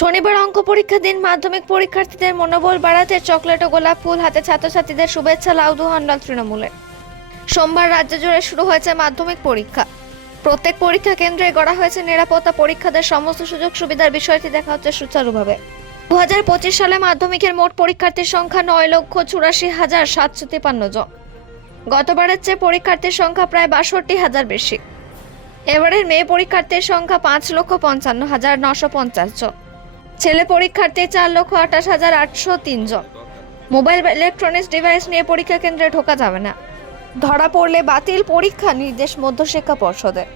শনিবার অঙ্ক পরীক্ষা দিন, মাধ্যমিক পরীক্ষার্থীদের মনোবল বাড়াতে চকলেট ও গোলাপ ফুল, হাতে ছাত্রছাত্রীদের শুভেচ্ছা, লাউদু হান্ডাল তৃণমূলে। সোমবার রাজ্য জুড়ে শুরু হয়েছে মাধ্যমিক পরীক্ষা। প্রত্যেক পরীক্ষা কেন্দ্রে গড়া হয়েছে নিরাপত্তা পরীক্ষাদের সমস্ত সুযোগ সুবিধার বিষয়টি দেখা হচ্ছে সুচারুভাবে। দু হাজার পঁচিশ সালে মাধ্যমিকের মোট পরীক্ষার্থীর সংখ্যা নয় লক্ষ চুরাশি হাজার সাতশো তিপান্ন জন। গতবারের চেয়ে পরীক্ষার্থীর সংখ্যা প্রায় বাষট্টি হাজার বেশি। এবারের মেয়ে পরীক্ষার্থীর সংখ্যা পাঁচ লক্ষ পঞ্চান্ন হাজার নশো পঞ্চাশ জন। ছেলে পরীক্ষার্থী চার লক্ষ আঠাশ হাজার আটশো তিন জন। মোবাইল বা ইলেকট্রনিক্স ডিভাইস নিয়ে পরীক্ষা কেন্দ্রে ঢোকা যাবে না। ধরা পড়লে বাতিল পরীক্ষা নির্দেশ মধ্যশিক্ষা পর্ষদের।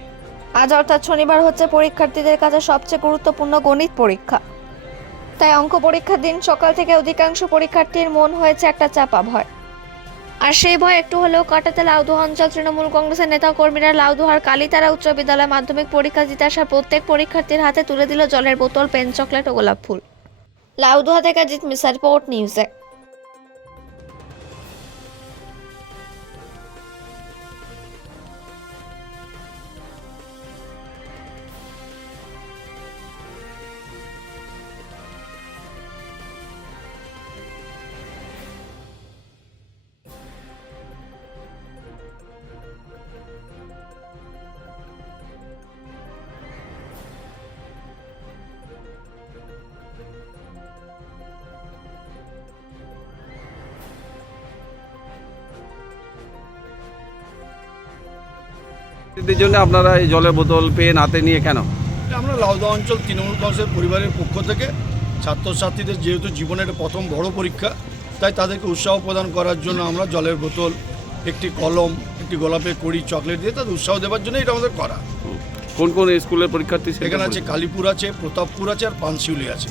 আজ অর্থাৎ শনিবার হচ্ছে পরীক্ষার্থীদের কাছে সবচেয়ে গুরুত্বপূর্ণ গণিত পরীক্ষা। তাই অঙ্ক পরীক্ষার দিন সকাল থেকে অধিকাংশ পরীক্ষার্থীর মন হয়েছে একটা চাপা ভয়। আর সেই ভয় একটু হলেও কাটাতে লাউদুহা অঞ্চল তৃণমূল কংগ্রেসের নেতা কর্মীরা লাউদুহার কালিতারা উচ্চ বিদ্যালয় মাধ্যমিক পরীক্ষা জিতে আসা প্রত্যেক পরীক্ষার্থীর হাতে তুলে দিল জলের বোতল, পেন, চকলেট ও গোলাপ ফুল। লাউদুহা থেকে জিত মিসার পোর্ট নিউজে এদের জন্য আপনারা এই জলের বোতল পেন হাতে নিয়ে কেন? আমরা লাউদা অঞ্চল তৃণমূল কংগ্রেসের পরিবারের পক্ষ থেকে ছাত্রছাত্রীদের যেহেতু জীবনের প্রথম বড় পরীক্ষা তাই তাদেরকে উৎসাহ প্রদান করার জন্য আমরা জলের বোতল একটি কলম একটি গোলাপের কড়ি চকলেট দিয়ে তাদের উৎসাহ দেওয়ার জন্য এটা আমাদের করা। কোন কোন স্কুলের পরীক্ষার্থী সেখানে আছে কালীপুর আছে প্রতাপপুর আছে আর পানশিউলি আছে।